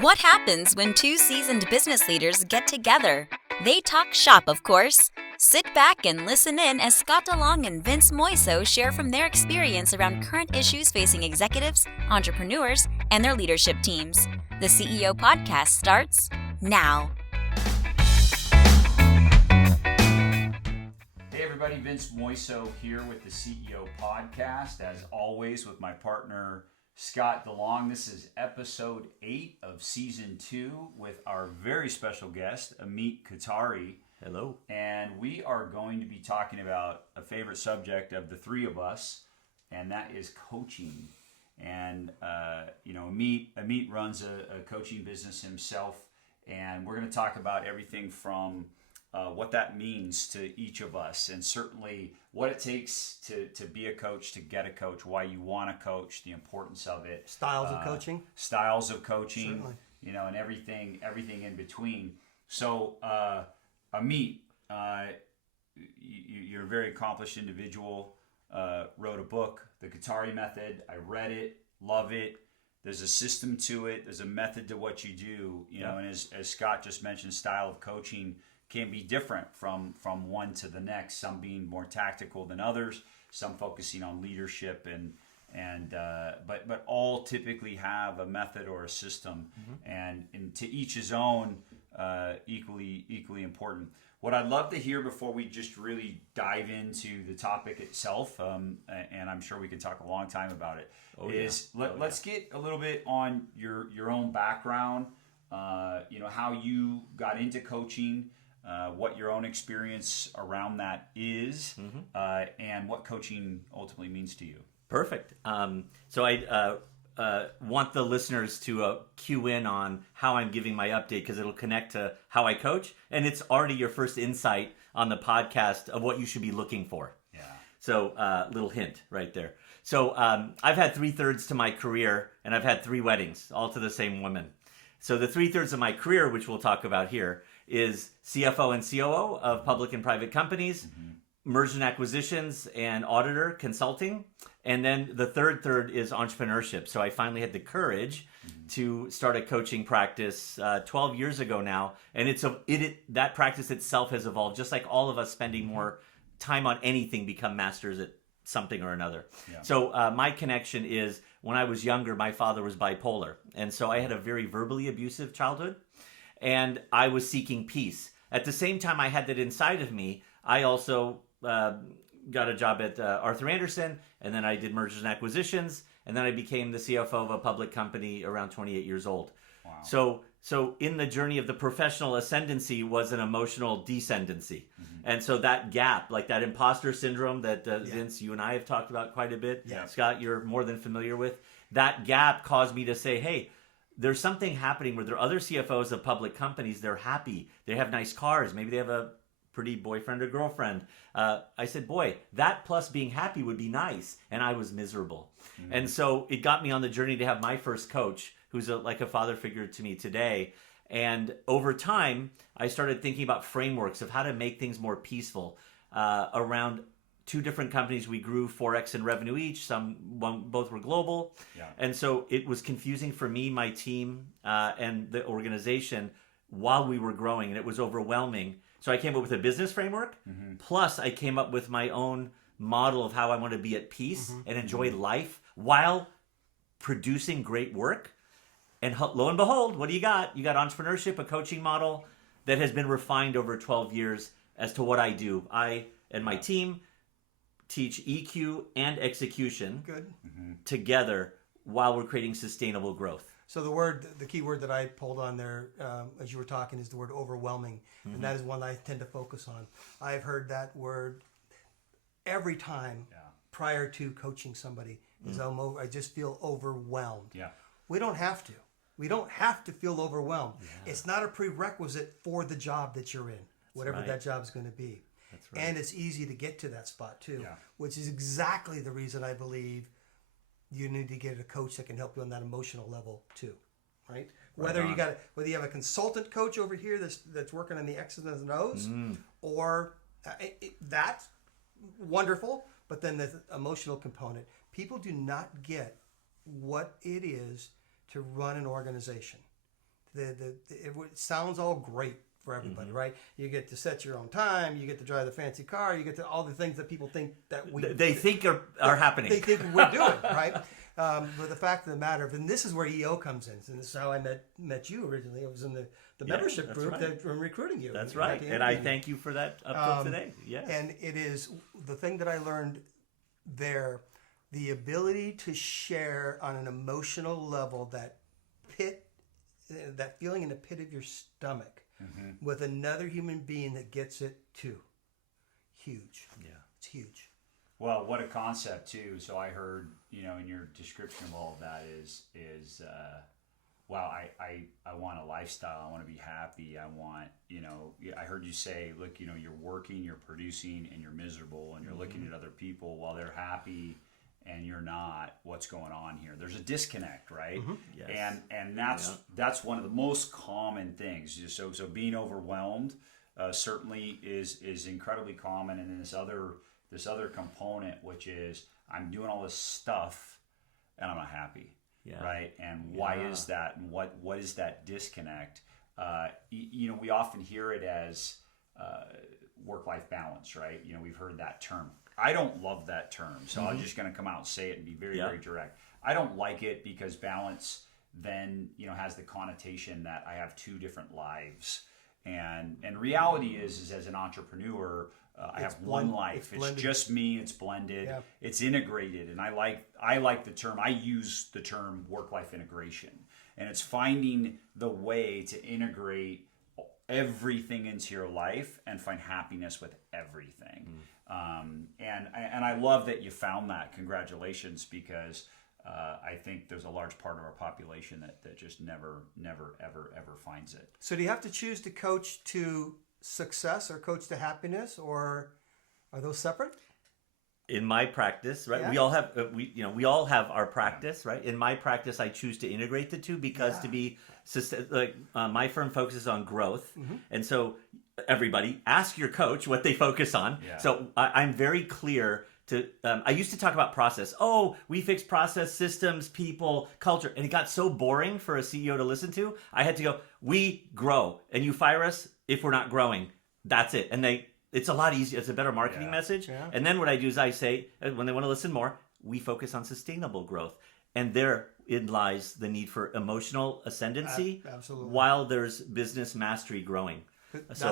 What happens when two seasoned business leaders get together? They talk shop, of course. Sit back and listen in as Scott Long and Vince Moiso share from their experience around current issues facing executives, entrepreneurs, and their leadership teams. The CEO Podcast starts now. Hey everybody, Vince Moiso here with the CEO Podcast, as always with my partner Scott DeLong. This is episode 8 of season 2 with our very special guest, Amit Kothari. Hello. And we are going to be talking about a favorite subject of the three of us, and that is coaching. And, Amit runs a coaching business himself, and we're going to talk about everything from what that means to each of us, and certainly what it takes to be a coach, to get a coach, why you want to coach, the importance of it. Styles of coaching. Certainly. And everything in between. So, Amit, you're a very accomplished individual, wrote a book, The Kothari Method. I read it, love it. There's a system to it. There's a method to what you do, and as Scott just mentioned, style of coaching can be different from one to the next, some being more tactical than others, some focusing on leadership but all typically have a method or a system, and to each his own, equally important. What I'd love to hear before we just really dive into the topic itself, and I'm sure we can talk a long time about it, let's get a little bit on your own background, how you got into coaching, what your own experience around that is, and what coaching ultimately means to you. Perfect. So I want the listeners to cue in on how I'm giving my update, because it'll connect to how I coach, and it's already your first insight on the podcast of what you should be looking for. Yeah. So little hint right there. So I've had 3/3 to my career, and I've had 3 weddings, all to the same woman. So the 3/3 of my career, which we'll talk about here, is CFO and COO of public and private companies, mergers and acquisitions, and auditor consulting. And then the third is entrepreneurship. So I finally had the courage to start a coaching practice 12 years ago now. And that practice itself has evolved, just like all of us spending more time on anything become masters at something or another. Yeah. So my connection is, when I was younger, my father was bipolar. And so I had a very verbally abusive childhood. And I was seeking peace. At the same time I had that inside of me, I also got a job at Arthur Andersen, and then I did mergers and acquisitions, and then I became the CFO of a public company around 28 years old. Wow. So in the journey of the professional ascendancy was an emotional descendancy. And so that gap, like that imposter syndrome that Vince, you and I have talked about quite a bit, Scott, you're more than familiar with, that gap caused me to say, hey, there's something happening where there are other CFOs of public companies. They're happy. They have nice cars. Maybe they have a pretty boyfriend or girlfriend. I said, boy, that plus being happy would be nice. And I was miserable. And so it got me on the journey to have my first coach, who's like a father figure to me today. And over time, I started thinking about frameworks of how to make things more peaceful. Around 2 different companies, we grew 4x in revenue each. Both were global. Yeah. And so it was confusing for me, my team, and the organization while we were growing, and it was overwhelming. So I came up with a business framework. Plus I came up with my own model of how I want to be at peace and enjoy life while producing great work. And lo and behold, what do you got? You got entrepreneurship, a coaching model that has been refined over 12 years as to what I do. I and my team teach EQ and execution together while we're creating sustainable growth. So the key word that I pulled on there as you were talking is the word overwhelming, and that is one I tend to focus on. I've heard that word every time prior to coaching somebody. I just feel overwhelmed. Yeah. We don't have to. We don't have to feel overwhelmed. Yeah. It's not a prerequisite for the job that you're in, whatever that job is going to be. That's right. And it's easy to get to that spot too, which is exactly the reason I believe you need to get a coach that can help you on that emotional level too, right? Whether you have a consultant coach over here that's working on the X's and O's, or that's wonderful. But then the emotional component, people do not get what it is to run an organization. it sounds all great for everybody, right? You get to set your own time, you get to drive the fancy car, you get to all the things that people think that they think are happening. They think we're doing, right? But the fact of the matter, and this is where EO comes in, and this is how I met you originally. I was in the membership group right. that were recruiting you. That's right, and I thank you for that up till today. Yes. And it is the thing that I learned there, the ability to share on an emotional level that feeling in the pit of your stomach with another human being that gets it too. Huge. Yeah. It's huge. Well, what a concept too. So I heard, in your description of all of that is wow, I want a lifestyle. I want to be happy. I want, I heard you say, look, you're working, you're producing, and you're miserable, and you're looking at other people while they're happy and you're not. What's going on here? There's a disconnect, right? Yes. And that's one of the most common things. So being overwhelmed certainly is incredibly common. And then this other component, which is I'm doing all this stuff and I'm not happy. Yeah. Right. And why is that? And what is that disconnect? We often hear it as work-life balance, right? We've heard that term. I don't love that term. So I'm just going to come out and say it and be very, very direct. I don't like it because balance then, has the connotation that I have two different lives. And reality is as an entrepreneur, I have one life. It's just me. It's blended. Yeah. It's integrated. And I like the term. I use the term work-life integration. And it's finding the way to integrate everything into your life and find happiness with everything. And I love that you found that. Congratulations, because I think there's a large part of our population that just never, ever finds it. So do you have to choose to coach to success or coach to happiness, or are those separate? In my practice, right? Yeah. We all have our practice, right? In my practice, I choose to integrate the two because to be my firm focuses on growth, and so everybody ask your coach what they focus on. Yeah. So I'm very clear to. I used to talk about process. Oh, we fix process, systems, people, culture, and it got so boring for a CEO to listen to. I had to go. We grow, and you fire us if we're not growing. That's it. And it's a lot easier. It's a better marketing message. Yeah. And then what I do is I say, when they want to listen more, we focus on sustainable growth. And therein lies the need for emotional ascendancy while there's business mastery growing. That's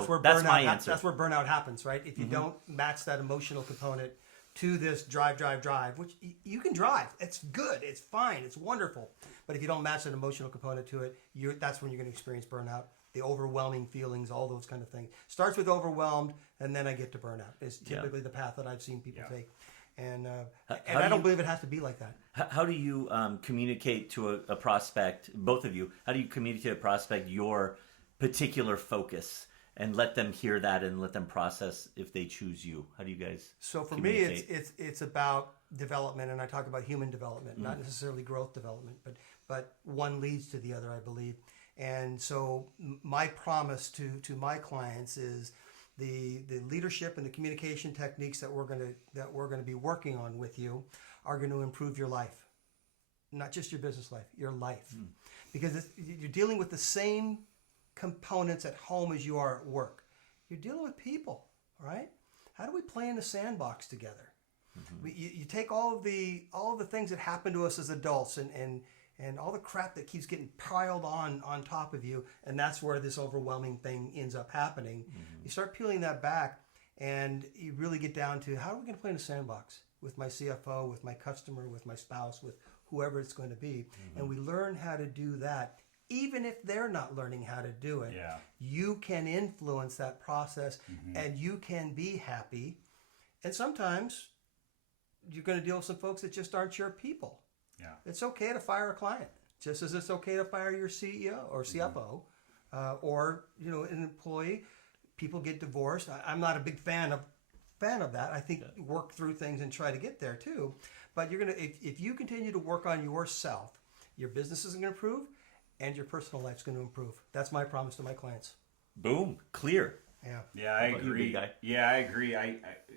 my answer. That's where burnout happens, right? If you don't match that emotional component to this drive, which you can drive. It's good. It's fine. It's wonderful. But if you don't match that emotional component to it, that's when you're going to experience burnout. The overwhelming feelings, all those kind of things. Starts with overwhelmed, and then I get to burnout. It's typically the path that I've seen people take. And I don't believe it has to be like that. How do you communicate to a prospect, both of you, how do you communicate to a prospect your particular focus and let them hear that and let them process if they choose you? How do you guys for me, it's about development, and I talk about human development, not necessarily growth development, but one leads to the other, I believe. And so my promise to my clients is the leadership and the communication techniques that we're going to be working on with you are going to improve your life, not just your business life, your life, because you're dealing with the same components at home as you are at work. You're dealing with people, right? How do we play in a sandbox together? You take all of the things that happen to us as adults and all the crap that keeps getting piled on top of you, and that's where this overwhelming thing ends up happening. You start peeling that back, and you really get down to how are we going to play in a sandbox with my CFO, with my customer, with my spouse, with whoever it's going to be. And we learn how to do that. Even if they're not learning how to do it, you can influence that process, and you can be happy. And sometimes you're going to deal with some folks that just aren't your people. Yeah. It's okay to fire a client, just as it's okay to fire your CEO or CFO, or an employee. People get divorced. I'm not a big fan of that. I think work through things and try to get there too. But if you continue to work on yourself, your business is going to improve, and your personal life's going to improve. That's my promise to my clients. Boom, clear. Yeah, I agree. Yeah, I agree.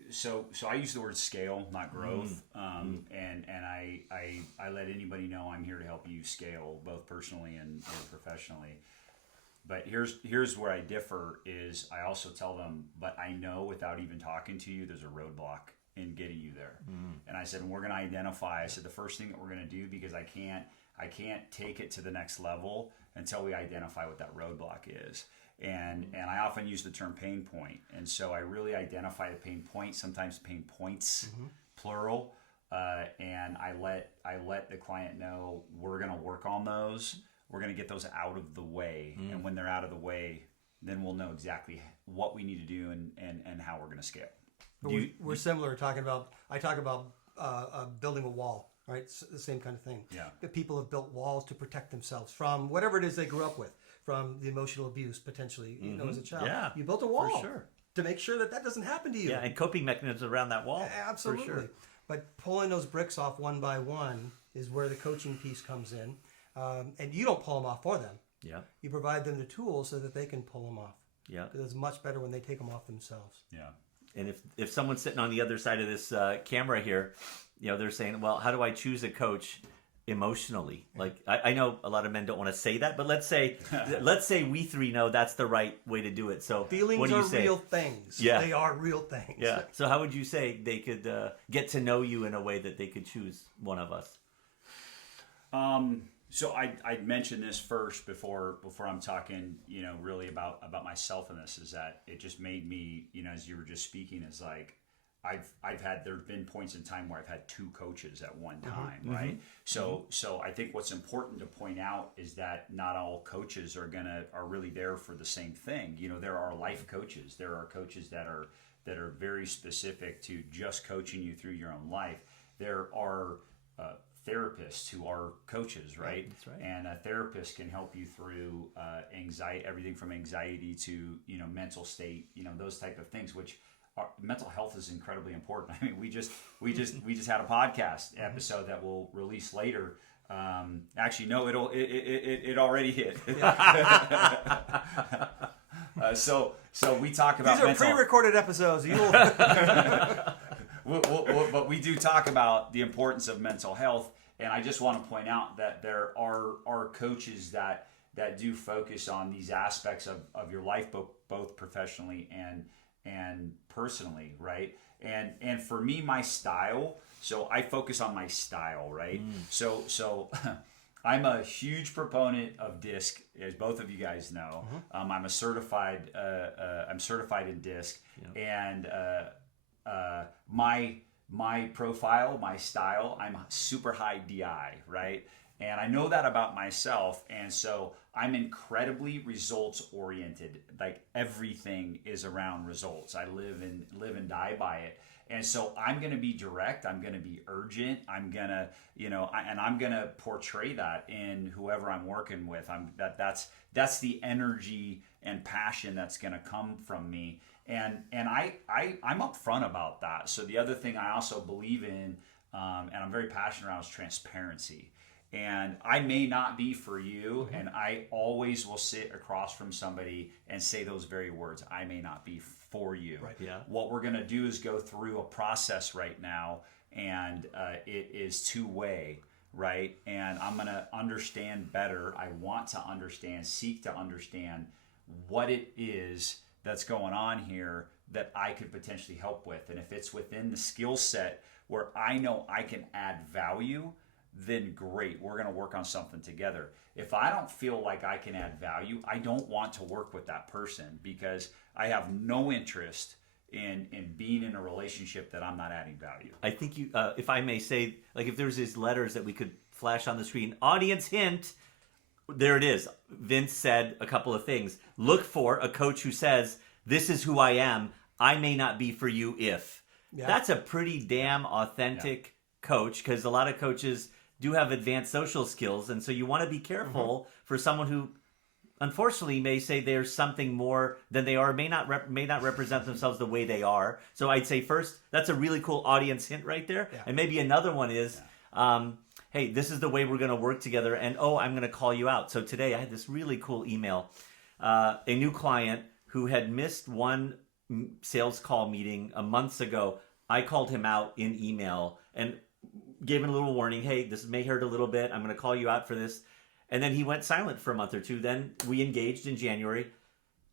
So I use the word scale, not growth. And I let anybody know I'm here to help you scale, both personally and professionally. But here's where I differ is I also tell them, but I know without even talking to you, there's a roadblock in getting you there. And I said, we're going to identify. I said, the first thing that we're going to do, because I can't take it to the next level until we identify what that roadblock is. And I often use the term pain point. And so I really identify the pain point, sometimes pain points, plural. And I let the client know we're going to work on those. We're going to get those out of the way. And when they're out of the way, then we'll know exactly what we need to do and how we're going to scale. But we're similar. I talk about building a wall, right? It's the same kind of thing. Yeah. That people have built walls to protect themselves from whatever it is they grew up with, from the emotional abuse potentially, you know, as a child. Yeah, you built a wall for sure. to make sure that doesn't happen to you. Yeah, and coping mechanisms around that wall. Absolutely. For sure. But pulling those bricks off one by one is where the coaching piece comes in. And you don't pull them off for them. Yeah. You provide them the tools so that they can pull them off. Yeah. Because it's much better when they take them off themselves. Yeah. And if someone's sitting on the other side of this camera here, you know, they're saying, well, how do I choose a coach emotionally? Like, I know a lot of men don't want to say that, but let's say we three know that's the right way to do it. So feelings what do you are say? real things. Yeah. They are real things. Yeah. So how would you say they could get to know you in a way that they could choose one of us? So I'd mention this first before I'm talking, you know, really about myself in this, is that it just made me, you know, as you were just speaking, is like there's been points in time where I've had two coaches at one time, right? So I think what's important to point out is that not all coaches are really there for the same thing. You know, there are life coaches. There are coaches that are very specific to just coaching you through your own life. There are therapists who are coaches, right? That's right. And a therapist can help you through anxiety, everything from anxiety to, you know, mental state, you know, those type of things, which mental health is incredibly important. I mean, we just had a podcast episode that we'll release later. Actually, no, it already hit. So we talk about these are pre-recorded episodes. But we do talk about the importance of mental health, and I just want to point out that there are coaches that do focus on these aspects of your life, both professionally and personally, right? And for me, my style. So I focus on my style, right? So I'm a huge proponent of DISC, as both of you guys know. I'm certified in DISC, and my profile, my style, I'm super high DI, right? And I know that about myself, and so I'm incredibly results oriented. Like, everything is around results. I live and die by it. And so I'm going to be direct. I'm going to be urgent. I'm going to, you know, and I'm going to portray that in whoever I'm working with. That's the energy and passion that's going to come from me. And I'm upfront about that. So the other thing I also believe in, and I'm very passionate around, is transparency. And I may not be for you, and I always will sit across from somebody and say those very words. I may not be for you. Right. Yeah. What we're going to do is go through a process right now, and it is two-way, right? And I'm going to understand better. I want to understand, seek to understand what it is that's going on here that I could potentially help with. And if it's within the skill set where I know I can add value, then great, we're going to work on something together. If I don't feel like I can add value, I don't want to work with that person, because I have no interest in being in a relationship that I'm not adding value. I think you, if I may say, like, if there's these letters that we could flash on the screen, audience hint, there it is. Vince said a couple of things. Look for a coach who says, this is who I am. I may not be for you if. Yeah. That's a pretty damn authentic coach, because a lot of coaches do have advanced social skills, and so you want to be careful for someone who, unfortunately, may say there's something more than they are, may not represent themselves the way they are. So I'd say first, that's a really cool audience hint right there. Yeah. And maybe another one is, hey, this is the way we're going to work together, and I'm going to call you out. So today I had this really cool email. A new client who had missed one sales call meeting months ago. I called him out in email and gave him a little warning. Hey, this may hurt a little bit. I'm going to call you out for this. And then he went silent for a month or two. Then we engaged in January.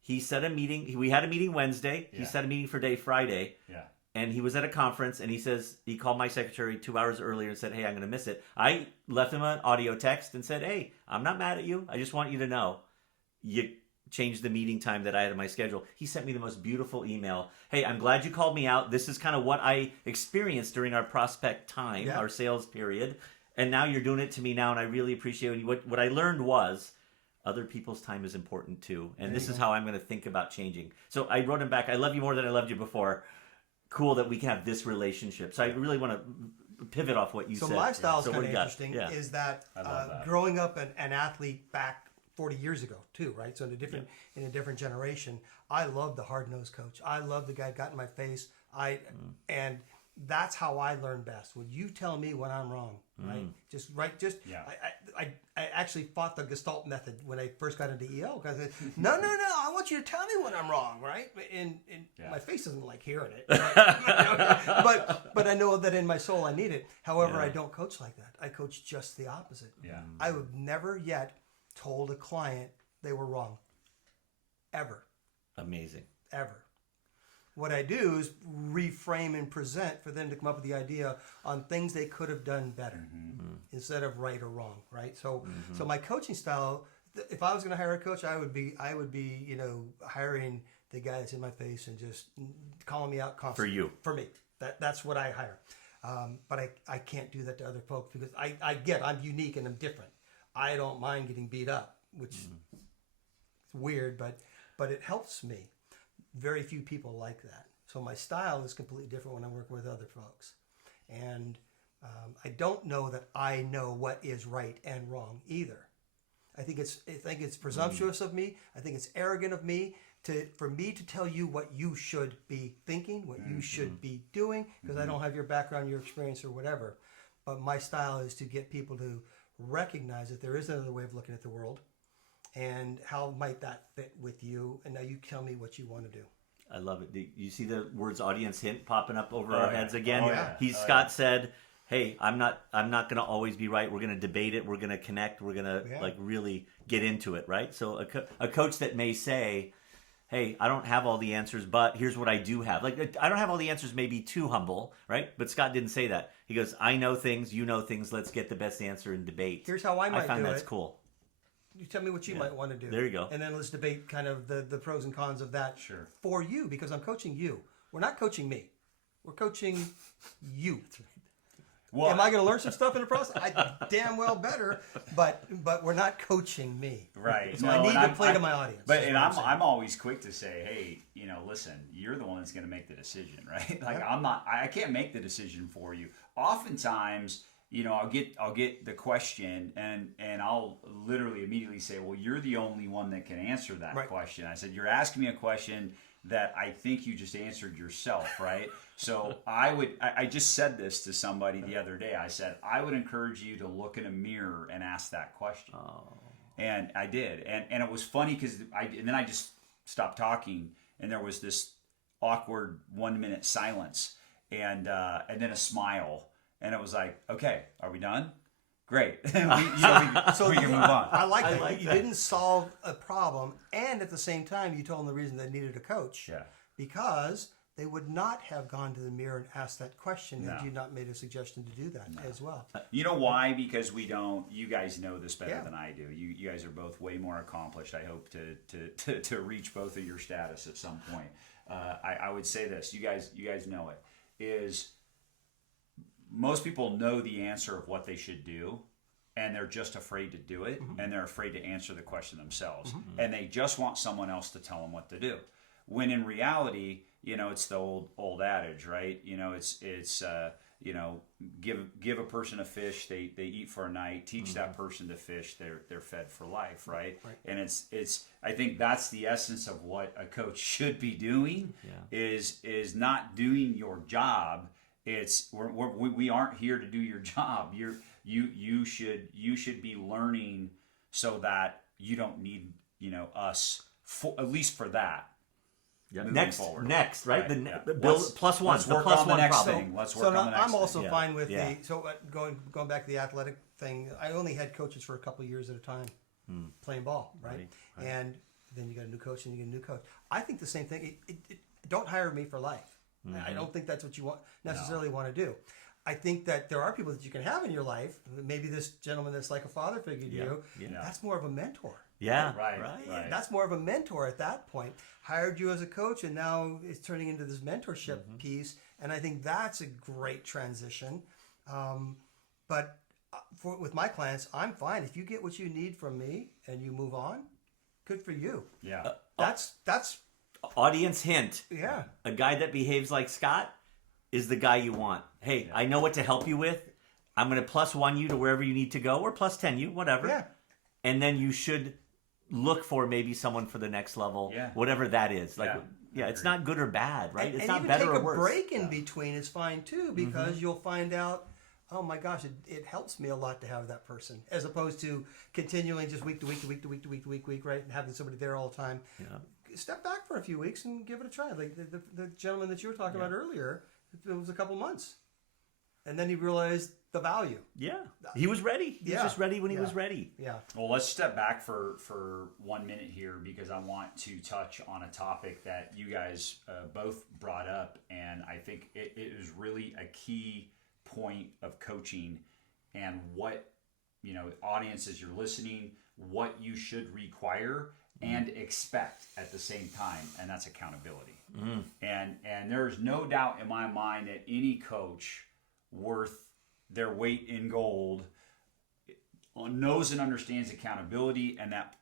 He set a meeting. We had a meeting Wednesday. He set a meeting for day Friday. Yeah. And he was at a conference, and he called my secretary 2 hours earlier and said, hey, I'm going to miss it. I left him an audio text and said, hey, I'm not mad at you. I just want you to know you changed the meeting time that I had in my schedule. He sent me the most beautiful email. Hey, I'm glad you called me out. This is kind of what I experienced during our prospect time, our sales period. And now you're doing it to me now, and I really appreciate it. What I learned was other people's time is important too. And this is how I'm going to think about changing. So I wrote him back, I love you more than I loved you before. Cool that we can have this relationship. So I really want to pivot off what you said. So my style is So kind what of do you got? interesting, Yeah. is that, that. growing up an athlete back 40 years ago too, right? So in a different generation, I love the hard-nosed coach. I love the guy that got in my face. And that's how I learn best. When you tell me when I'm wrong, right? I actually fought the Gestalt method when I first got into EO, because I said, no, I want you to tell me when I'm wrong, right? And my face doesn't like hearing it, but I know that in my soul I need it. However, I don't coach like that. I coach just the opposite. Yeah. I would never yet told a client they were wrong, ever. Amazing. Ever. What I do is reframe and present for them to come up with the idea on things they could have done better instead of right or wrong, right? So my coaching style, if I was going to hire a coach, I would be hiring the guy that's in my face and just calling me out constantly. For you. For me. That's what I hire. But I can't do that to other folks because I'm unique and I'm different. I don't mind getting beat up, which is weird, but it helps me. Very few people like that. So my style is completely different when I'm working with other folks. And I don't know that I know what is right and wrong either. I think it's presumptuous of me. I think it's arrogant of me for me to tell you what you should be thinking, what you should be doing, because I don't have your background, your experience, or whatever. But my style is to get people to recognize that there is another way of looking at the world. And how might that fit with you? And now you tell me what you want to do. I love it. You see the words audience hint popping up over our heads again? Oh, yeah. Scott said, hey, I'm not going to always be right. We're going to debate it. We're going to connect. We're going to really get into it, right? So a coach that may say, hey, I don't have all the answers, but here's what I do have. Like, I don't have all the answers, maybe too humble, right? But Scott didn't say that. He goes, I know things, you know things. Let's get the best answer in debate. Here's how I might do it. I find that's cool. You tell me what you might want to do. There you go. And then let's debate kind of the pros and cons of that for you, because I'm coaching you. We're not coaching me. We're coaching you. Well, am I going to learn some stuff in the process? I damn well better, but we're not coaching me. Right. So I need to play to my audience. But I'm always quick to say, hey, listen, you're the one that's going to make the decision, right? Like I can't make the decision for you. Oftentimes, I'll get the question and I'll literally immediately say, well, you're the only one that can answer that question. I said, you're asking me a question that I think you just answered yourself, right? So I just said this to somebody the other day. I said, I would encourage you to look in a mirror and ask that question. Oh. And I did. And it was funny because then I just stopped talking and there was this awkward 1 minute silence and then a smile. And it was like, okay, are we done? Great. we can move on. I like that. You didn't solve a problem, and at the same time, you told them the reason they needed a coach. Yeah. Because they would not have gone to the mirror and asked that question had you not made a suggestion to do that as well. You know why? Because we don't. You guys know this better than I do. You guys are both way more accomplished. I hope to reach both of your status at some point. I would say this. You guys know it is. Most people know the answer of what they should do, and they're just afraid to do it, and they're afraid to answer the question themselves, and they just want someone else to tell them what to do. When in reality, it's the old adage, right? It's give a person a fish, they eat for a night. Teach that person to fish, they're fed for life, right? And it's I think that's the essence of what a coach should be doing is not doing your job. It's we aren't here to do your job. You should be learning so that you don't need us at least for that. moving forward. Next, right? Right, The build plus one. Let's work plus on the one next problem. thing. Let's work on the next I'm also thing. fine with Yeah. going back to the athletic thing. I only had coaches for a couple of years at a time playing ball, right? And then you got a new coach and you get a new coach. I think the same thing. Don't hire me for life. I don't think that's what you necessarily want to do. I think that there are people that you can have in your life. Maybe this gentleman that's like a father figure to you. Yeah. That's more of a mentor. Yeah. Right. That's more of a mentor at that point. Hired you as a coach, and now it's turning into this mentorship piece. And I think that's a great transition. But with my clients, I'm fine. If you get what you need from me and you move on, good for you. Yeah. That's Audience hint. yeah. A guy that behaves like Scott is the guy you want. Hey, I know what to help you with. I'm going to +1 you to wherever you need to go, or +10 you, whatever. Yeah. And then you should look for maybe someone for the next level, whatever that is. Like, it's not good or bad, right? It's not even better take or a worse. break in between is fine too, because you'll find out, oh my gosh, it helps me a lot to have that person, as opposed to continuing just week to week to week to week to week to week, right? And having somebody there all the time. Yeah. Step back for a few weeks and give it a try. Like the gentleman that you were talking about earlier, it was a couple months. And then he realized the value. Yeah. He was ready. He was just ready when he was ready. Yeah. Well, let's step back for 1 minute here, because I want to touch on a topic that you guys both brought up, and I think it is really a key point of coaching, and what, audiences you're listening, what you should require and expect at the same time, and that's accountability. And there's no doubt in my mind that any coach worth their weight in gold knows and understands accountability, and that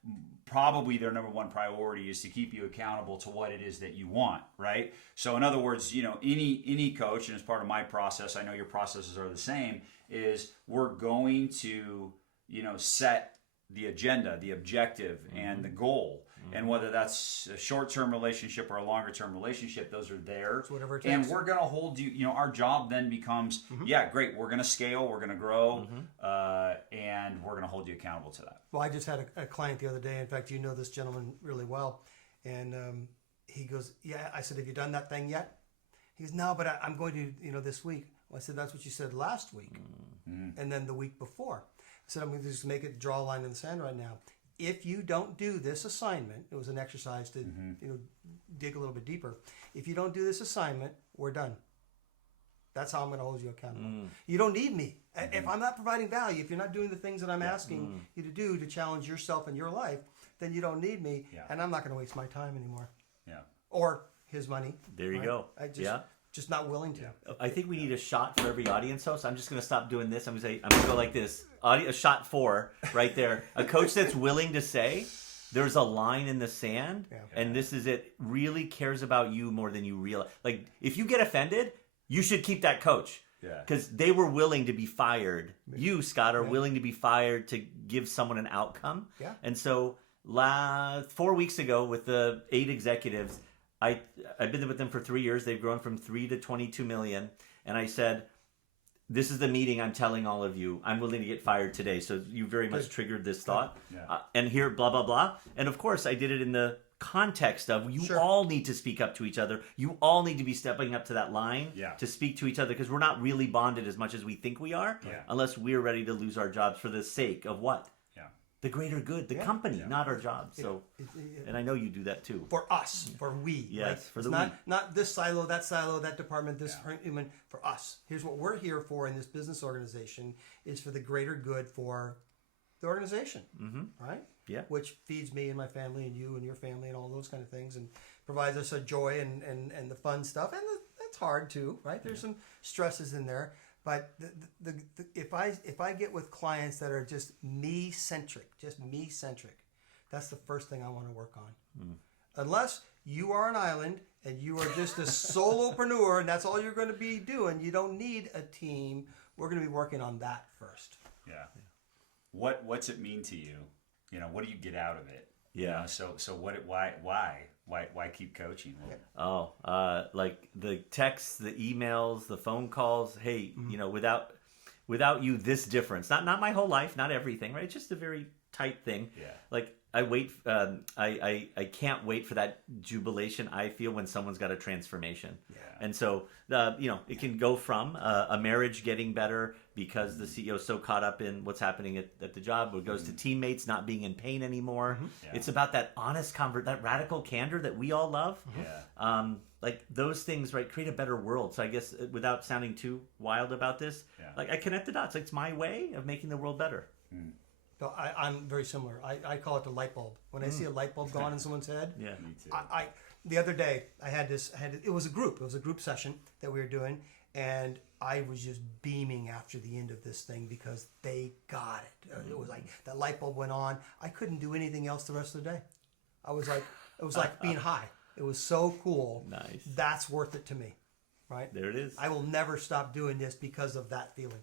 probably their number one priority is to keep you accountable to what it is that you want, right? So in other words, any coach, and as part of my process, I know your processes are the same, is we're going to, set the agenda, the objective, and the goal. And whether that's a short-term relationship or a longer-term relationship, those are there. It's whatever it takes. And we're going to hold you, our job then becomes, great, we're going to scale, we're going to grow, and we're going to hold you accountable to that. Well, I just had a client the other day. In fact, you know this gentleman really well. And he goes, yeah. I said, have you done that thing yet? He goes, no, but I'm going to, this week. Well, I said, that's what you said last week. And then the week before. I said, I'm going to just draw a line in the sand right now. If you don't do this assignment, it was an exercise to dig a little bit deeper. If you don't do this assignment, we're done. That's how I'm going to hold you accountable. You don't need me. If I'm not providing value, if you're not doing the things that I'm asking you to do to challenge yourself in your life, then you don't need me, and I'm not going to waste my time anymore. Yeah. Or his money. There you go. Just not willing to. I think we need a shot for every audience host. I'm just going to stop doing this. I'm going to go like this. Shot 4 right there. A coach that's willing to say there's a line in the sand, and this is it. Really cares about you more than you realize. Like, if you get offended, you should keep that coach. Yeah. Because they were willing to be fired. You, Scott, are willing to be fired to give someone an outcome. Yeah. And so 4 weeks ago with the 8 executives, I've been with them for 3 years. They've grown from 3 to 22 million. And I said, this is the meeting I'm telling all of you. I'm willing to get fired today. So you very much triggered this thought. Yeah. And here, blah, blah, blah. And of course, I did it in the context of you all need to speak up to each other. You all need to be stepping up to that line to speak to each other, because we're not really bonded as much as we think we are unless we're ready to lose our jobs for the sake of what? The greater good, the company, not our jobs. So, and I know you do that too. For us, for we. Yes, for the not this silo, that department, this human. For us, here's what we're here for in this business organization is for the greater good for the organization, right? Yeah. Which feeds me and my family and you and your family and all those kind of things, and provides us a joy and the fun stuff. And that's hard too, right? There's some stresses in there. But if I get with clients that are just me-centric, that's the first thing I want to work on. Unless you are an island and you are just a solopreneur and that's all you're going to be doing, you don't need a team. We're going to be working on that first. Yeah. What's it mean to you? What do you get out of it? Yeah. So why keep coaching? Like the texts, the emails, the phone calls. Hey, without you, this difference, not my whole life, not everything, right? It's just a very tight thing. Yeah. Like I can't wait for that jubilation I feel when someone's got a transformation. Yeah. And so it can go from a marriage getting better because the CEO is so caught up in what's happening at the job. It goes to teammates not being in pain anymore. Yeah. It's about that honest that radical candor that we all love. Yeah. Like those things, right, create a better world. So I guess without sounding too wild about this, like I connect the dots. Like, it's my way of making the world better. No, I'm very similar. I call it the light bulb. When I see a light bulb gone in someone's head, Yeah. Me too. the other day I had it was a group session that we were doing, and I was just beaming after the end of this thing because they got it. It was like that light bulb went on. I couldn't do anything else the rest of the day. It was like being high. It was so cool. Nice. That's worth it to me, right? There it is. I will never stop doing this because of that feeling.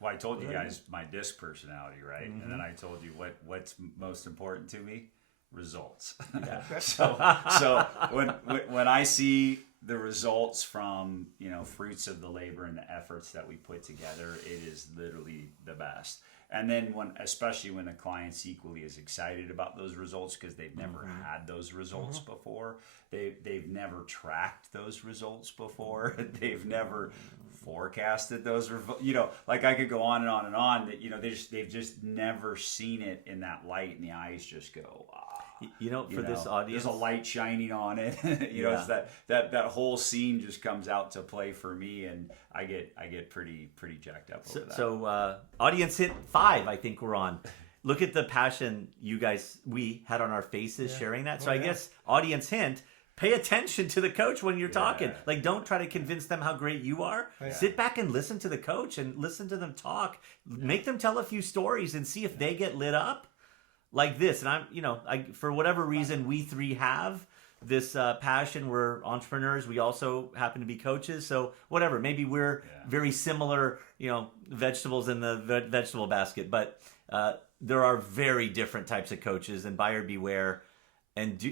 Well, I told you guys my disc personality, right? And then I told you what's most important to me: results. so when I see the results from fruits of the labor and the efforts that we put together, it is literally the best. And then especially when the client's equally as excited about those results because they've never had those results before, they've never tracked those results before, they've never forecasted those, like I could go on and on and on. That they've just never seen it in that light, and the eyes just go, for this audience, there's a light shining on it. It's that whole scene just comes out to play for me, and I get pretty jacked up over that. So audience hit 5, I think we're on. Look at the passion we had on our faces sharing that. So I guess audience hint: pay attention to the coach when you're talking. Like, don't try to convince them how great you are. Sit back and listen to the coach and listen to them talk. Make them tell a few stories and see if they get lit up like this. And for whatever reason, we three have this passion. We're entrepreneurs. We also happen to be coaches. So whatever, maybe we're very similar, vegetables in the vegetable basket. But there are very different types of coaches, and buyer beware. And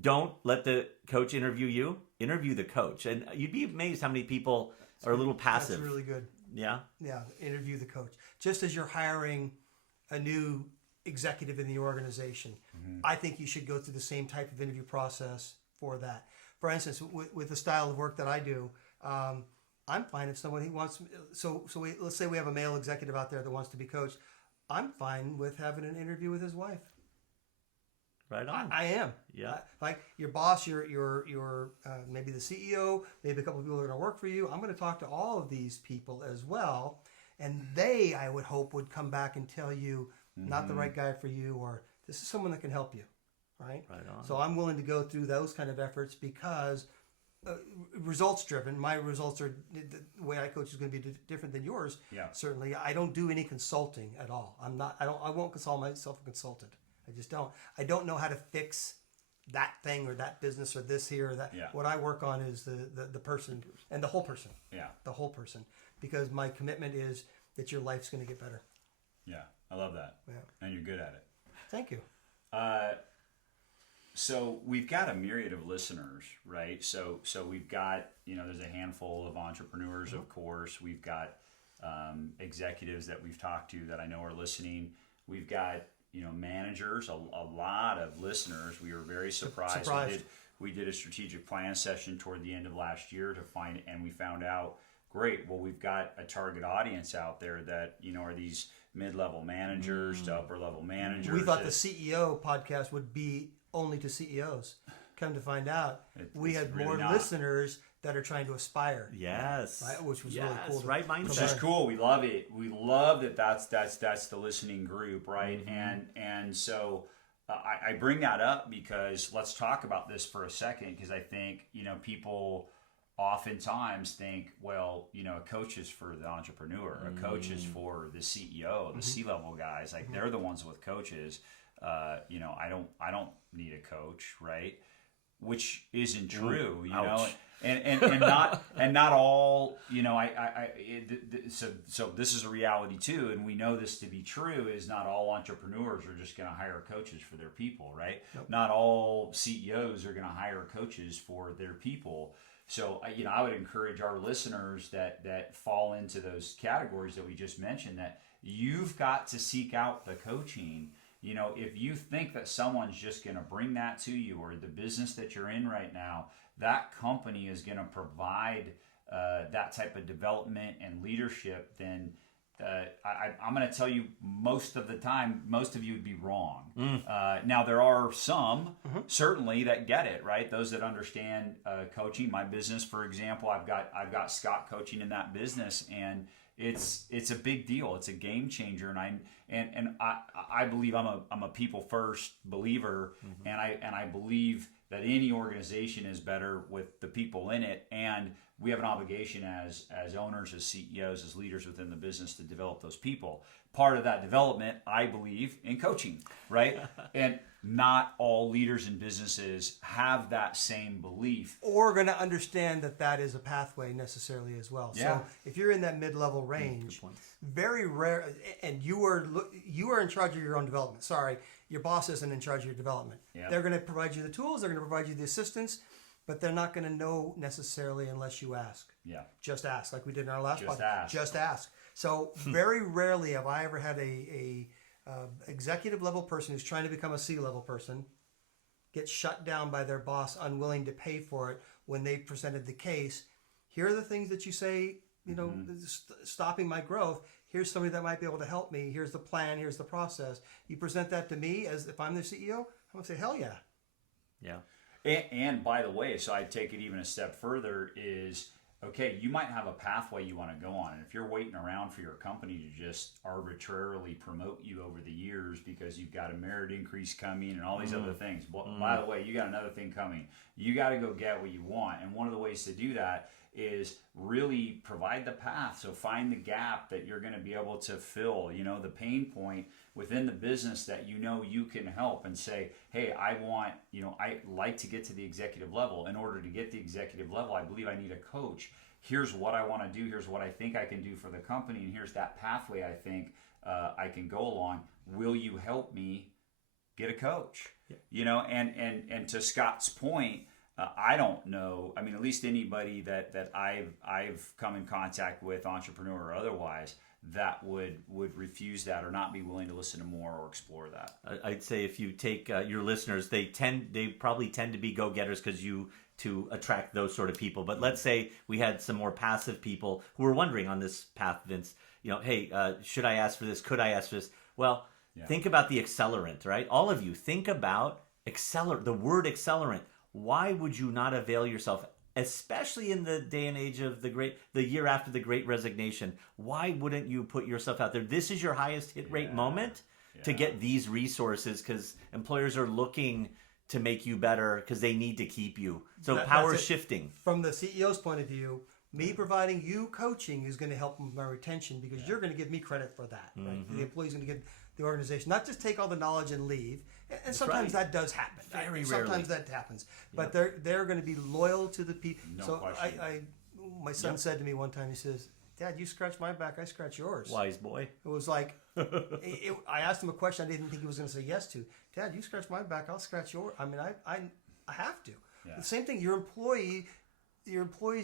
don't let the coach interview you. Interview the coach. And you'd be amazed how many people are a little passive. That's really good. Yeah? Yeah, interview the coach. Just as you're hiring a new executive in the organization, I think you should go through the same type of interview process for that. For instance, with the style of work that I do, I'm fine if somebody wants. Let's say we have a male executive out there that wants to be coached. I'm fine with having an interview with his wife. Right on. I am. Yeah. Like your boss, your maybe the CEO, maybe a couple of people that are going to work for you. I'm going to talk to all of these people as well, and they, I would hope, would come back and tell you, not the right guy for you, or this is someone that can help you, right? Right on. So I'm willing to go through those kind of efforts because results driven. My results are the way I coach is going to be different than yours. Yeah. Certainly, I don't do any consulting at all. I won't call myself a consultant. I just don't. I don't know how to fix that thing or that business or this here or that. Yeah. What I work on is the person and the whole person. Yeah. The whole person, because my commitment is that your life's going to get better. Yeah, I love that. Yeah. And you're good at it. Thank you. So we've got a myriad of listeners, right? So we've got, there's a handful of entrepreneurs, of course. We've got executives that we've talked to that I know are listening. We've got, managers, a lot of listeners. We were very surprised. We did a strategic plan session toward the end of last year and we found out, great, well, we've got a target audience out there that, are these mid-level managers to upper-level managers. We thought the CEO podcast would be only to CEOs. Come to find out, we had really more not. listeners that are trying to aspire. Yes. Right? Which was really cool. Right mindset. Which is cool. We love it. We love that that's the listening group, right? And so I bring that up because let's talk about this for a second, because I think, people oftentimes think, well, a coach is for the entrepreneur, a coach is for the CEO, the C-level guys, like they're the ones with coaches. I don't need a coach, right? Which isn't true, know, and not all, so this is a reality too, and we know this to be true. Is not all entrepreneurs are just going to hire coaches for their people, right? Nope. Not all CEOs are going to hire coaches for their people. So I would encourage our listeners that fall into those categories that we just mentioned, that you've got to seek out the coaching. If you think that someone's just going to bring that to you, or the business that you're in right now, that company is going to provide that type of development and leadership, then I'm going to tell you, most of the time, most of you would be wrong. Now, there are some, certainly, that get it, right? Those that understand coaching. My business, for example, I've got Scott coaching in that business, and it's a big deal. It's a game changer, and I believe I'm a people first believer, and I believe that any organization is better with the people in it, and we have an obligation as owners, as CEOs, as leaders within the business to develop those people. Part of that development, I believe, in coaching, right? And not all leaders in businesses have that same belief. Or going to understand that is a pathway necessarily as well. Yeah. So if you're in that mid-level range, very rare, and you are in charge of your own development. Sorry, your boss isn't in charge of your development. Yeah. They're going to provide you the tools, they're going to provide you the assistance, but they're not going to know necessarily unless you ask. Yeah. Just ask, like we did in our last Just podcast. ask. Just ask. So very rarely have I ever had a executive level person who's trying to become a C-level person get shut down by their boss, unwilling to pay for it when they presented the case. Here are the things that you say, stopping my growth. Here's somebody that might be able to help me. Here's the plan. Here's the process. You present that to me as if I'm the CEO, I'm going to say, hell yeah. Yeah. And by the way, so I take it even a step further is, okay, you might have a pathway you want to go on. And if you're waiting around for your company to just arbitrarily promote you over the years because you've got a merit increase coming and all these other things, well, by the way, you got another thing coming. You got to go get what you want. And one of the ways to do that is really provide the path. So find the gap that you're going to be able to fill, the pain point within the business that you can help, and say, hey, I like to get to the executive level. In order to get the executive level, I believe I need a coach. Here's what I want to do. Here's what I think I can do for the company. And here's that pathway I think I can go along. Will you help me get a coach? Yeah. And to Scott's point, I don't know. I mean, at least anybody that I've come in contact with, entrepreneur or otherwise, that would refuse that or not be willing to listen to more or explore that. I'd say if you take your listeners, they probably tend to be go-getters to attract those sort of people. But let's say we had some more passive people who were wondering on this path, Vince, hey, should I ask for this? Could I ask for this? Well, think about the accelerant, right? All of you, think about the word accelerant. Why would you not avail yourself, especially in the day and age of the year after the Great Resignation? Why wouldn't you put yourself out there? This is your highest hit rate moment to get these resources, because employers are looking to make you better because they need to keep you. So power shifting. From the CEO's point of view, me providing you coaching is going to help with my retention, because you're going to give me credit for that. Right? The employee's going to give the organization, not just take all the knowledge and leave. And sometimes that does happen. Very rarely. Sometimes that happens. But they're going to be loyal to the people. No question. My son said to me one time, he says, Dad, you scratch my back, I scratch yours. Wise boy. It was like, I asked him a question I didn't think he was going to say yes to. Dad, you scratch my back, I'll scratch yours. I mean, I have to. Yeah. The same thing, your employees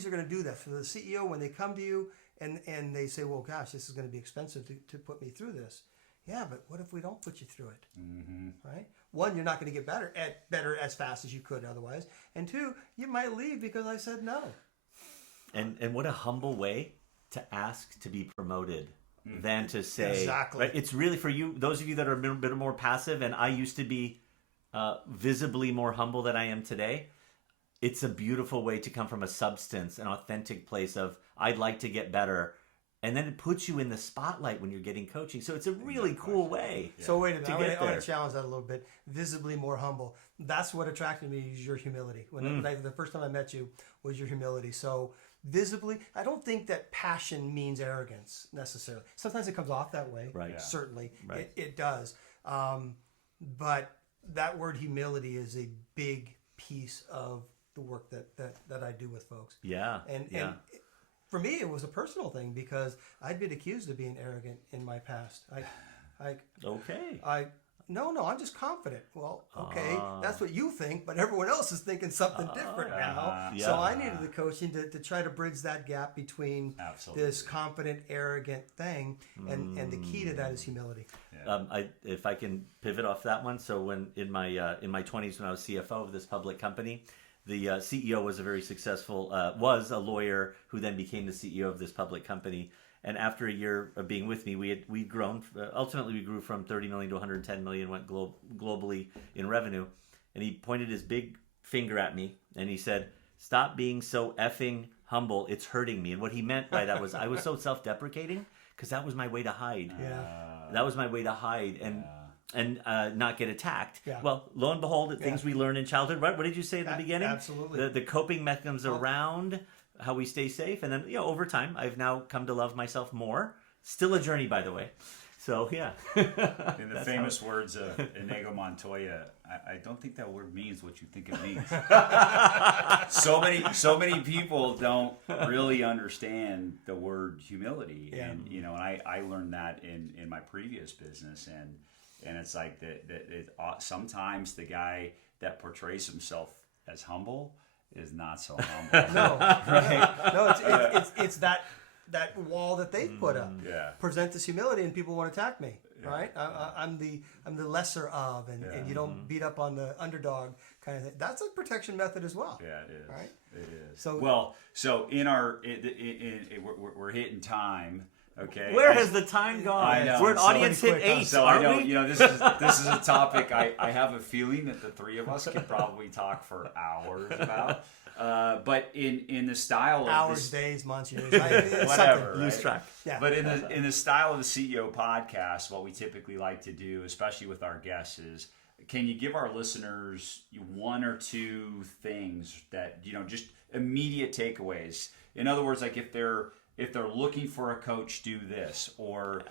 are going to do that. For the CEO, when they come to you and they say, well, gosh, this is going to be expensive to put me through this. Yeah, but what if we don't put you through it? Right? One, you're not going to get better as fast as you could otherwise. And two, you might leave because I said no. And what a humble way to ask to be promoted than to say, exactly. Right? It's really for you, those of you that are a bit more passive, and I used to be visibly more humble than I am today. It's a beautiful way to come from a substance, an authentic place of, I'd like to get better. And then it puts you in the spotlight when you're getting coaching. So it's a really cool way. So wait a minute, I want there. to challenge that a little bit. Visibly more humble. That's what attracted me, is your humility. The first time I met you was your humility. So visibly, I don't think that passion means arrogance necessarily. Sometimes it comes off that way. Right. Yeah. Certainly, Right. It does. But that word humility is a big piece of the work that I do with folks. Yeah. And for me, it was a personal thing, because I'd been accused of being arrogant in my past. No, I'm just confident. Well, okay, that's what you think, but everyone else is thinking something different now. Yeah. So I needed the coaching to try to bridge that gap between this confident, arrogant thing, and the key to that is humility. If I can pivot off that one, so when in my 20s when I was CFO of this public company, the CEO was a very successful was a lawyer who then became the CEO of this public company. And after a year of being with me, we'd grown. Ultimately, we grew from 30 million to 110 million, went globally in revenue. And he pointed his big finger at me and he said, "Stop being so effing humble. It's hurting me." And what he meant by that was I was so self-deprecating because that was my way to hide. That was my way to hide and not get attacked. Well, lo and behold, things we learn in childhood. Right? What did you say at the beginning? Absolutely. The coping mechanisms around how we stay safe, and then over time I've now come to love myself more. Still a journey, by the way. So yeah. In the famous words of Inigo Montoya, I don't think that word means what you think it means. so many people don't really understand the word humility, and and I learned that in my previous business, and it's like that sometimes the guy that portrays himself as humble is not so humble. It's that wall that they put up. Present this humility, and people want to attack me. Right? I'm the lesser of, and you don't beat up on the underdog kind of thing. That's a protection method as well. Yeah, it is. Right? It is. So in our we're hitting time. Okay. Where has the time gone? I know. We're an audience hit 8. So I know, this is a topic I have a feeling that the three of us could probably talk for hours about. But in the style of hours, days, months, years, whatever, lose track. Yeah. But in the style of the CEO podcast, what we typically like to do, especially with our guests, is can you give our listeners one or two things that just immediate takeaways? In other words, like if they're looking for a coach, do this, or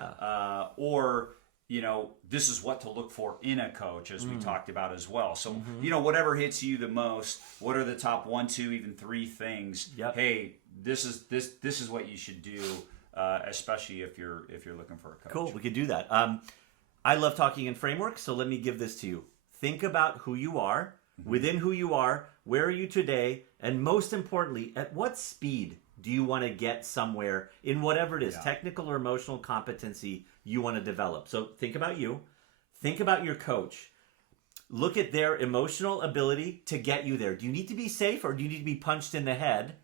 this is what to look for in a coach, as we talked about as well. So whatever hits you the most, what are the top 1, 2, even 3 things? Hey, this is what you should do, especially if you're looking for a coach. Cool, we could do that. I love talking in frameworks, so let me give this to you. Think about who you are, within who you are, where are you today, and most importantly, at what speed do you want to get somewhere in whatever it is, technical or emotional competency you want to develop? So think about you. Think about your coach. Look at their emotional ability to get you there. Do you need to be safe or do you need to be punched in the head?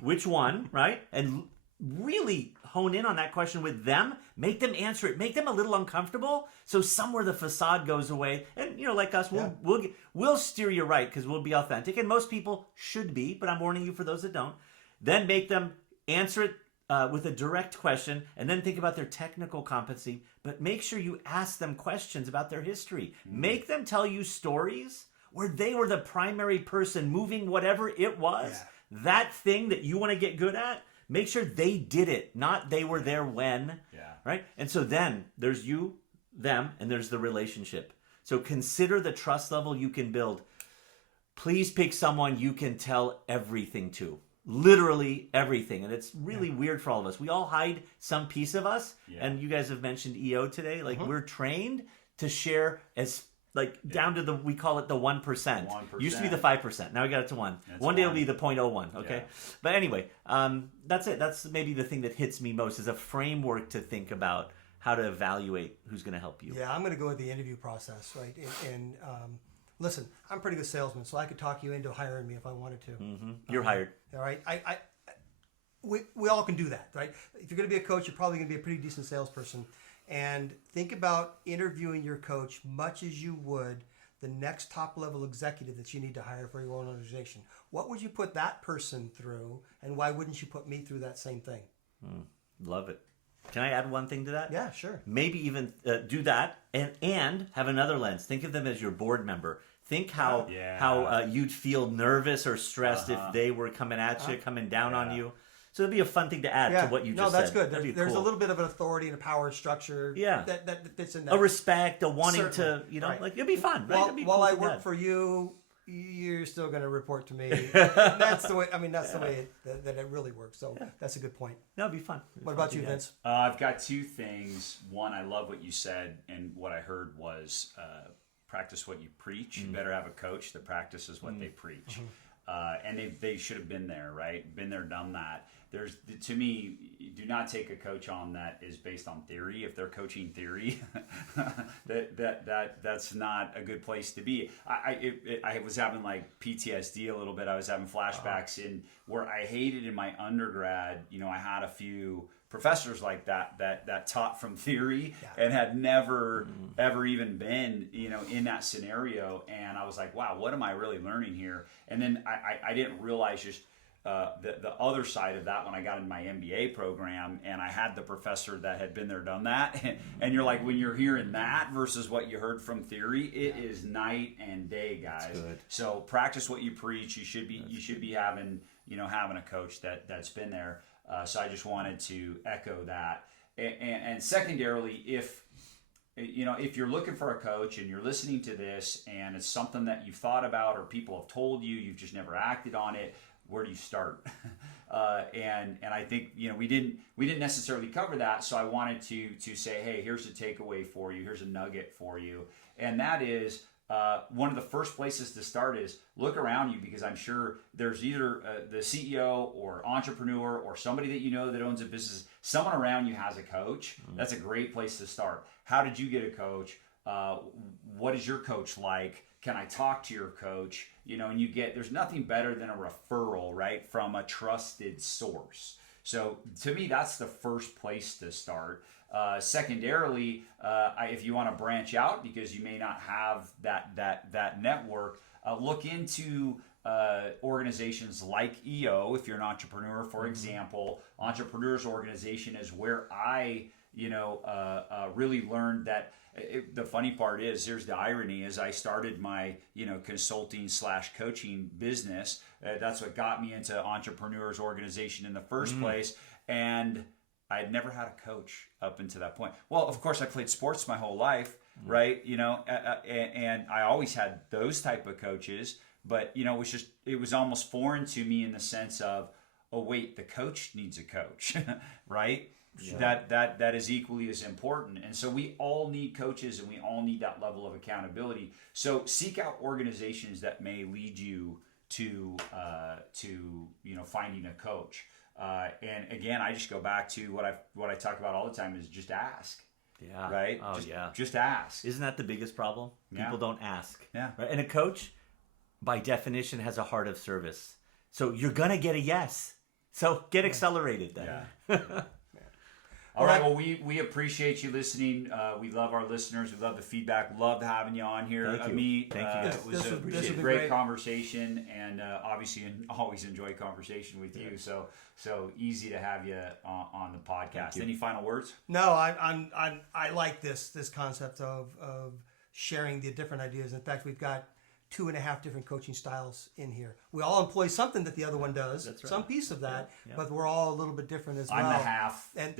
Which one, right? And really hone in on that question with them. Make them answer it. Make them a little uncomfortable. So somewhere the facade goes away. And like us, we'll steer you right because we'll be authentic. And most people should be, but I'm warning you for those that don't. Then make them answer it with a direct question, and then think about their technical competency. But make sure you ask them questions about their history. Make them tell you stories where they were the primary person moving whatever it was. That thing that you want to get good at, make sure they did it, not they were there when. Right? And so then there's you, them, and there's the relationship. So consider the trust level you can build. Please pick someone you can tell everything to. Literally everything. And it's really weird for all of us. We all hide some piece of us. And you guys have mentioned EO today. Like we're trained to share as down to we call it the 1%. Used to be the 5%. Now we got it to 1. One day it'll be the 0.01. Okay. But anyway, that's it. That's maybe the thing that hits me most is a framework to think about how to evaluate who's going to help you. Yeah, I'm going to go with the interview process, right? And listen, I'm a pretty good salesman, so I could talk you into hiring me if I wanted to. You're hired. All right. We all can do that, right? If you're going to be a coach, you're probably going to be a pretty decent salesperson. And think about interviewing your coach much as you would the next top level executive that you need to hire for your own organization. What would you put that person through, and why wouldn't you put me through that same thing? Love it. Can I add one thing to that? Yeah, sure. Maybe even do that and have another lens. Think of them as your board member. Think how you'd feel nervous or stressed if they were coming at you, coming down on you. So it'd be a fun thing to add to what you just said. No, that's good. There's a little bit of an authority and a power structure that fits in that. A respect, a wanting to, it'd be fun. Right? While I work for you, you're still going to report to me. That's the way. I mean, that's the way that it really works. So that's a good point. That'll be fun. What about you, Vince? I've got two things. One, I love what you said, and what I heard was practice what you preach. You better have a coach that practices what they preach. And they should have been there, right? Been there, done that. To me, do not take a coach on that is based on theory. If they're coaching theory, that's not a good place to be. I was having like PTSD a little bit. I was having flashbacks in where I hated in my undergrad. I had a few professors like that taught from theory and had never ever even been in that scenario, and I was like, wow, what am I really learning here? And then I didn't realize just the other side of that when I got in my MBA program, and I had the professor that had been there, done that, and you're like, when you're hearing that versus what you heard from theory, it is night and day, guys. So practice what you preach. You should be having a coach that's been there. So I just wanted to echo that. And secondarily, if you're looking for a coach and you're listening to this and it's something that you've thought about or people have told you, you've just never acted on it, where do you start? And I think we didn't necessarily cover that, so I wanted to say, hey, here's a takeaway for you, here's a nugget for you, and that is one of the first places to start is look around you, because I'm sure there's either the CEO or entrepreneur or somebody that that owns a business. Someone around you has a coach. That's a great place to start. How did you get a coach? What is your coach like? Can I talk to your coach? And there's nothing better than a referral, right, from a trusted source. So to me, that's the first place to start. Secondarily, if you want to branch out because you may not have that network, look into organizations like EO. If you're an entrepreneur, for example, Entrepreneurs Organization is where I really learned that. The funny part is, here's the irony, is I started my consulting / coaching business. That's what got me into Entrepreneurs Organization in the first place, and I had never had a coach up until that point. Well, of course, I played sports my whole life, right? And I always had those type of coaches, but it was almost foreign to me in the sense of, oh wait, the coach needs a coach, right? Yeah. That is equally as important. And so we all need coaches, and we all need that level of accountability. So seek out organizations that may lead you to finding a coach. And again, I just go back to what I talk about all the time is just ask. Yeah. Right? Oh, just ask. Isn't that the biggest problem? People don't ask. Yeah. Right? And a coach, by definition, has a heart of service. So you're going to get a yes. So get accelerated then. Yeah. All right. Well, we appreciate you listening. We love our listeners. We love the feedback. Loved having you on here, Amit. Thank you. It was a great conversation, and obviously always enjoy conversation with you. So easy to have you on the podcast. Any final words? No, I like this concept of sharing the different ideas. In fact, we've got 2.5 different coaching styles in here. We all employ something that the other one does, That's right. some piece of that, but we're all a little bit different as well. I'm the half. And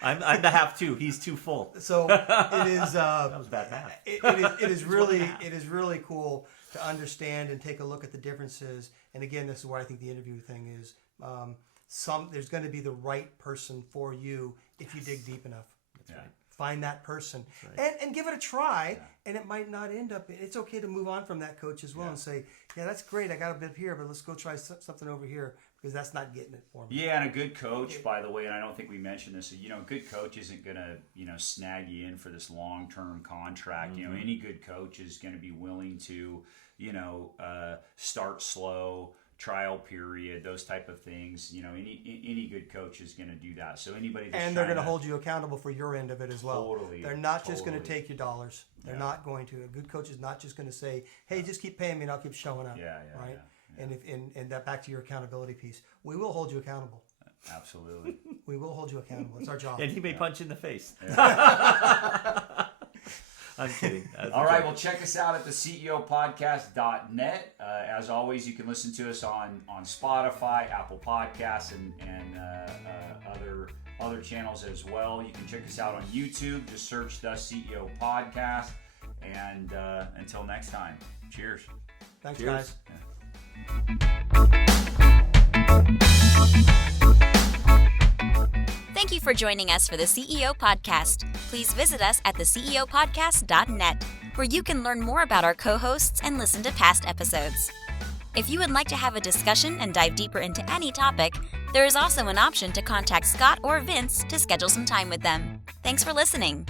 I'm the half too. He's too full. So it is. That was bad math. It is really cool to understand and take a look at the differences. And again, this is where I think the interview thing is. There's going to be the right person for you if you dig deep enough. That's right. Find that person right. and give it a try, and it might not end up. It's okay to move on from that coach as well and say, yeah, that's great. I got a bit here, but let's go try something over here because that's not getting it for me. Yeah, and a good coach, by the way, and I don't think we mentioned this. A good coach isn't gonna snag you in for this long-term contract. Mm-hmm. Any good coach is going to be willing to start slow. Trial period, those type of things. Any good coach is going to do that. So anybody that's and they're going to hold you accountable for your end of it as well. Totally. They're not just going to take your dollars. They're not going to. A good coach is not just going to say, "Hey, just keep paying me, and I'll keep showing up." Right. Yeah. And that back to your accountability piece. We will hold you accountable. Absolutely. We will hold you accountable. It's our job. And he may punch in the face. Yeah. I'm kidding. All right, well, check us out at theCEOpodcast.net. As always, you can listen to us on Spotify, Apple Podcasts, and other channels as well. You can check us out on YouTube. Just search The CEO Podcast. And until next time, cheers. Thanks, Cheers. guys. Thank you for joining us for the CEO Podcast. Please visit us at theceopodcast.net, where you can learn more about our co-hosts and listen to past episodes. If you would like to have a discussion and dive deeper into any topic, there is also an option to contact Scott or Vince to schedule some time with them. Thanks for listening.